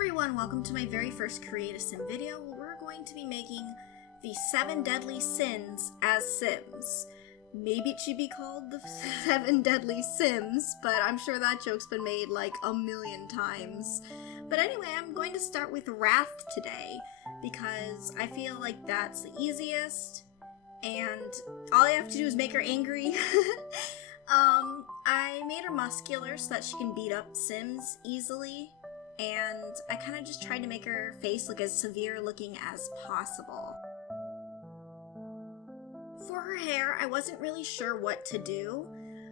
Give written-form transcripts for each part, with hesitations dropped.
everyone, welcome to my very first Create a Sim video where we're going to be making the 7 deadly sins as Sims. Maybe it should be called the 7 deadly Sims, but I'm sure that joke's been made like a million times. But anyway, I'm going to start with Wrath today because I feel like that's the easiest and all I have to do is make her angry. I made her muscular so that she can beat up Sims easily. And I kind of just tried to make her face look as severe looking as possible. For her hair, I wasn't really sure what to do,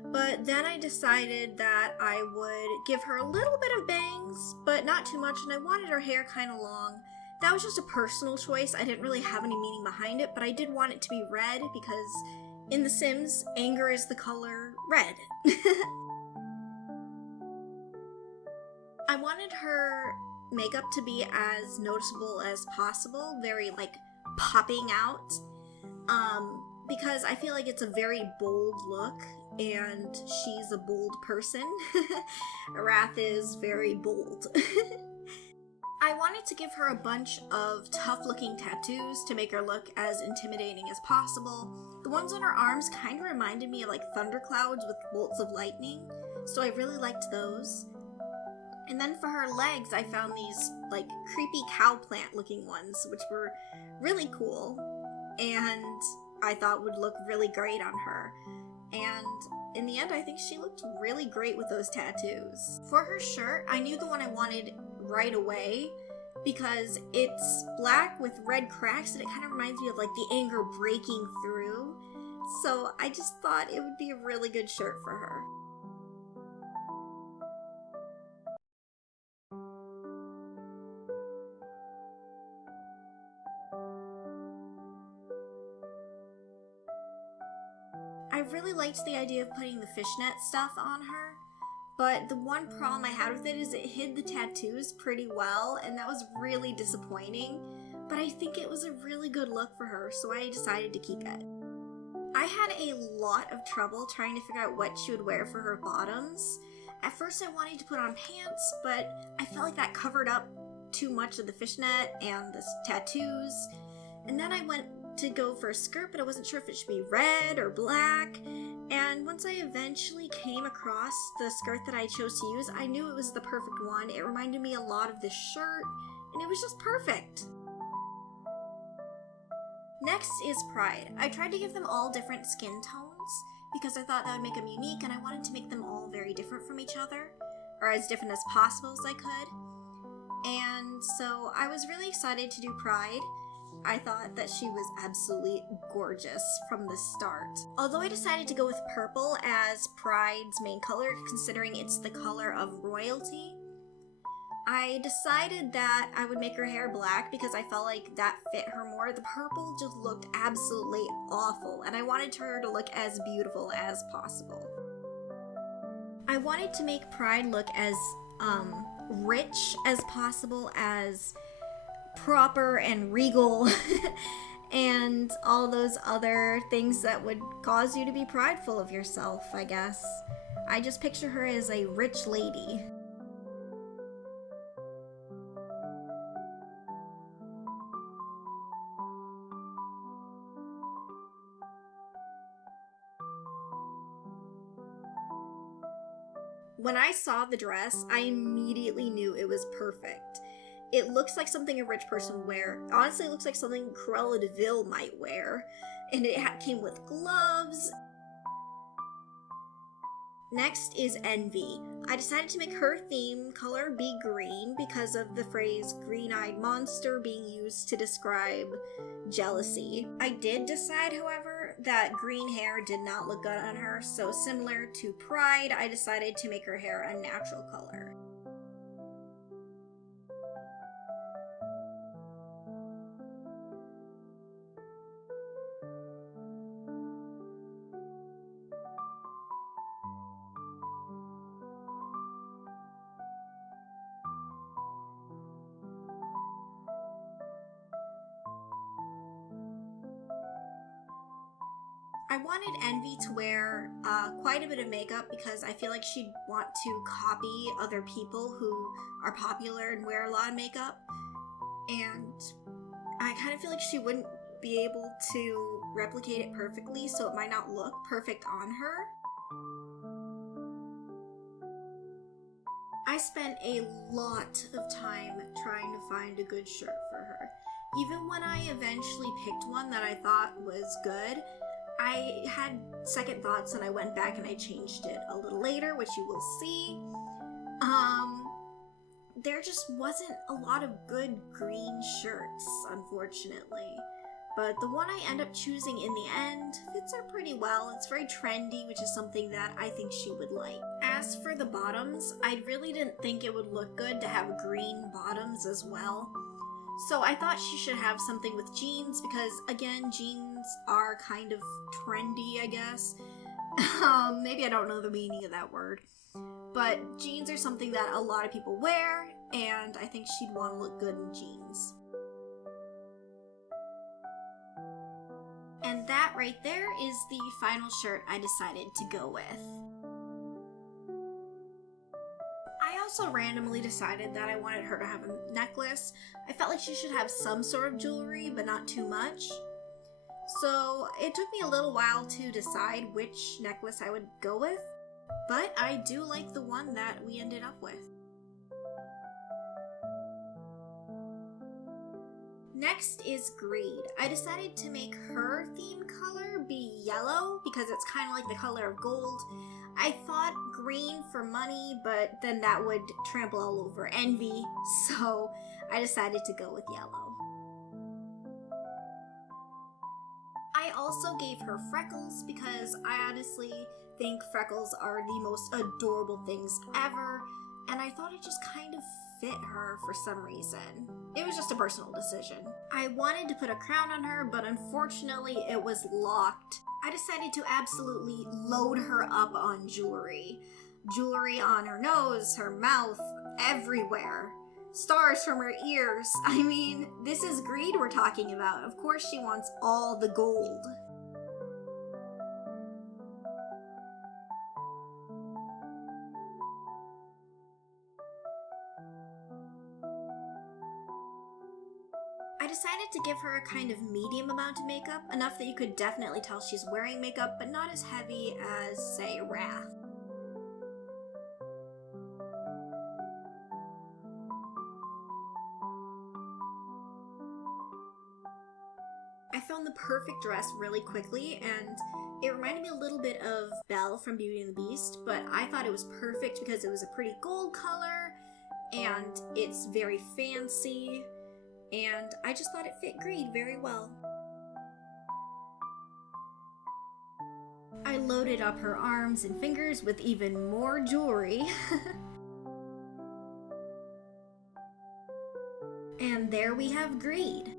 but then I decided that I would give her a little bit of bangs, but not too much, and I wanted her hair kind of long. That was just a personal choice. I didn't really have any meaning behind it, but I did want it to be red because in The Sims, anger is the color red. I wanted her makeup to be as noticeable as possible, very like popping out, because I feel like it's a very bold look and she's a bold person. Wrath is very bold. I wanted to give her a bunch of tough looking tattoos to make her look as intimidating as possible. The ones on her arms kind of reminded me of like thunderclouds with bolts of lightning, so I really liked those. And then for her legs, I found these like creepy cow plant looking ones, which were really cool and I thought would look really great on her. And in the end, I think she looked really great with those tattoos. For her shirt, I knew the one I wanted right away because it's black with red cracks and it kind of reminds me of like the anger breaking through. So I just thought it would be a really good shirt for her. I really liked the idea of putting the fishnet stuff on her, but the one problem I had with it is it hid the tattoos pretty well, and that was really disappointing, but I think it was a really good look for her, so I decided to keep it. I had a lot of trouble trying to figure out what she would wear for her bottoms. At first I wanted to put on pants, but I felt like that covered up too much of the fishnet and the tattoos, and then I went to go for a skirt, but I wasn't sure if it should be red or black. And once I eventually came across the skirt that I chose to use, I knew it was the perfect one. It reminded me a lot of this shirt, and it was just perfect. Next is Pride. I tried to give them all different skin tones because I thought that would make them unique, and I wanted to make them all very different from each other, or as different as possible as I could. And so I was really excited to do Pride. I thought that she was absolutely gorgeous from the start. Although I decided to go with purple as Pride's main color, considering it's the color of royalty, I decided that I would make her hair black because I felt like that fit her more. The purple just looked absolutely awful, and I wanted her to look as beautiful as possible. I wanted to make Pride look as rich as possible, as proper and regal and all those other things that would cause you to be prideful of yourself, I guess. I just picture her as a rich lady. When I saw the dress, I immediately knew it was perfect. It looks like something a rich person would wear. Honestly, it looks like something Cruella de Vil might wear. And it came with gloves. Next is Envy. I decided to make her theme color be green because of the phrase green-eyed monster being used to describe jealousy. I did decide, however, that green hair did not look good on her, so similar to Pride, I decided to make her hair a natural color. I I wanted Envy to wear quite a bit of makeup because I feel like she'd want to copy other people who are popular and wear a lot of makeup. And I kind of feel like she wouldn't be able to replicate it perfectly, so it might not look perfect on her. I spent a lot of time trying to find a good shirt for her. Even when I eventually picked one that I thought was good, I had second thoughts and I went back and I changed it a little later, which you will see. There just wasn't a lot of good green shirts, unfortunately. But the one I end up choosing in the end fits her pretty well. It's very trendy, which is something that I think she would like. As for the bottoms, I really didn't think it would look good to have green bottoms as well. So I thought she should have something with jeans because, again, jeans are kind of trendy, I guess. Maybe I don't know the meaning of that word. But jeans are something that a lot of people wear, and I think she'd want to look good in jeans. And that right there is the final shirt I decided to go with. I also randomly decided that I wanted her to have a necklace. I felt like she should have some sort of jewelry, but not too much. So it took me a little while to decide which necklace I would go with, but I do like the one that we ended up with. Next is Greed. I decided to make her theme color be yellow because it's kind of like the color of gold. I thought green for money, but then that would trample all over Envy, so I decided to go with yellow. I also gave her freckles because I honestly think freckles are the most adorable things ever, and I thought it just kind of fit her for some reason. It was just a personal decision. I wanted to put a crown on her, but unfortunately it was locked. I decided to absolutely load her up on jewelry. Jewelry on her nose, her mouth, everywhere. Stars from her ears. I mean, this is Greed we're talking about. Of course she wants all the gold. I decided to give her a kind of medium amount of makeup, enough that you could definitely tell she's wearing makeup, but not as heavy as, say, Wrath. I found the perfect dress really quickly, and it reminded me a little bit of Belle from Beauty and the Beast, but I thought it was perfect because it was a pretty gold color, and it's very fancy, and I just thought it fit Greed very well. I loaded up her arms and fingers with even more jewelry. And there we have Greed.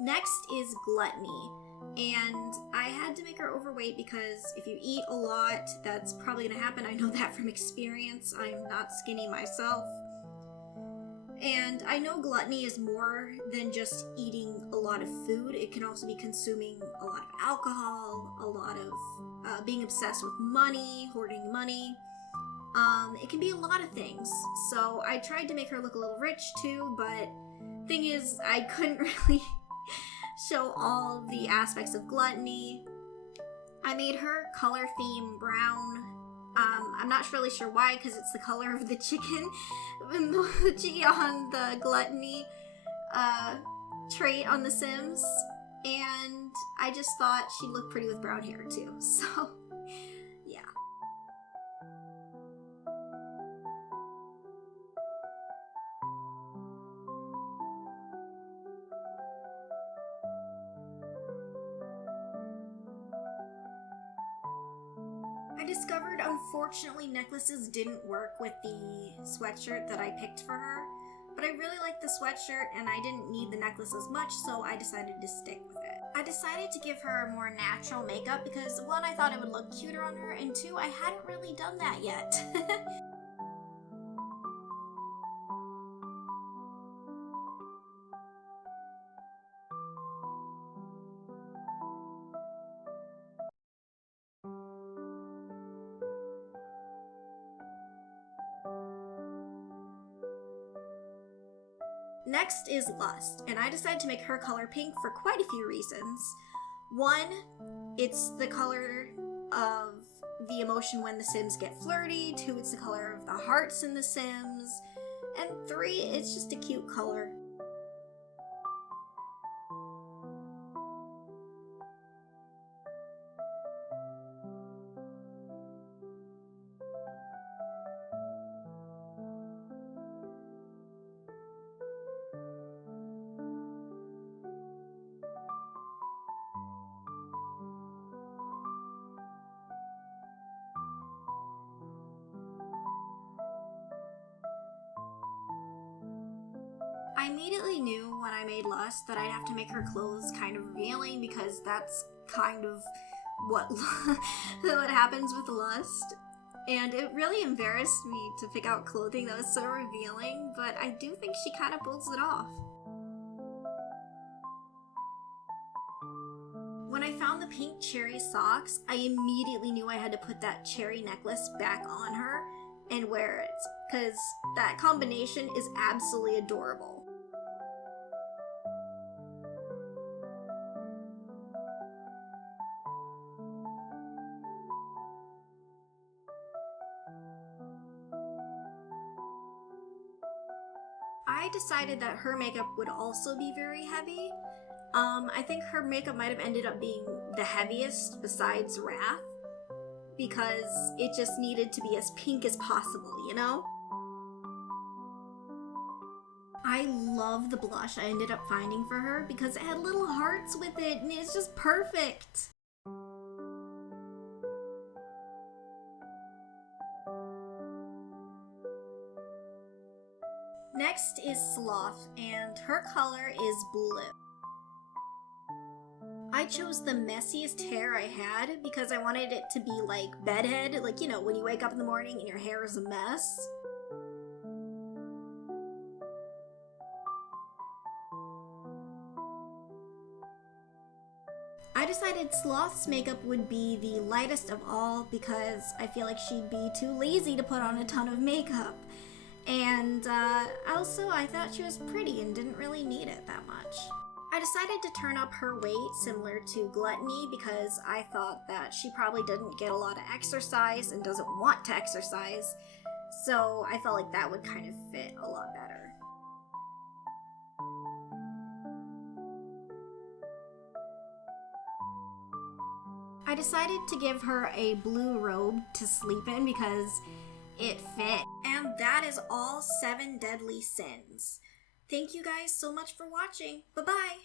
Next is Gluttony, and I had to make her overweight because if you eat a lot, that's probably gonna happen. I know that from experience. I'm not skinny myself. And I know gluttony is more than just eating a lot of food. It can also be consuming a lot of alcohol, a lot of being obsessed with money, hoarding money. It can be a lot of things. So I tried to make her look a little rich too, but thing is, I couldn't really show all the aspects of gluttony. I made her color theme brown. I'm not really sure why, because it's the color of the chicken emoji on the gluttony trait on The Sims, and I just thought she looked pretty with brown hair too, so yeah. I discovered, unfortunately, necklaces didn't work with the sweatshirt that I picked for her, but I really liked the sweatshirt and I didn't need the necklace as much, so I decided to stick with it. I decided to give her more natural makeup because, one, I thought it would look cuter on her, and two, I hadn't really done that yet. Next is Lust, and I decided to make her color pink for quite a few reasons. One, it's the color of the emotion when the Sims get flirty. Two, it's the color of the hearts in the Sims. And three, it's just a cute color. I immediately knew when I made Lust that I'd have to make her clothes kind of revealing because that's kind of what what happens with Lust. And it really embarrassed me to pick out clothing that was so revealing, but I do think she kind of pulls it off. When I found the pink cherry socks, I immediately knew I had to put that cherry necklace back on her and wear it, because that combination is absolutely adorable. I decided that her makeup would also be very heavy. I think her makeup might have ended up being the heaviest besides Wrath, because it just needed to be as pink as possible, you know? I love the blush I ended up finding for her because it had little hearts with it and it's just perfect. Next is Sloth, and her color is blue. I chose the messiest hair I had because I wanted it to be like bedhead, like, you know, when you wake up in the morning and your hair is a mess. I decided Sloth's makeup would be the lightest of all because I feel like she'd be too lazy to put on a ton of makeup. And also, I thought she was pretty and didn't really need it that much. I decided to turn up her weight similar to Gluttony because I thought that she probably didn't get a lot of exercise and doesn't want to exercise, so I felt like that would kind of fit a lot better. I decided to give her a blue robe to sleep in because it fit. And that is all 7 deadly sins. Thank you guys so much for watching. Bye-bye!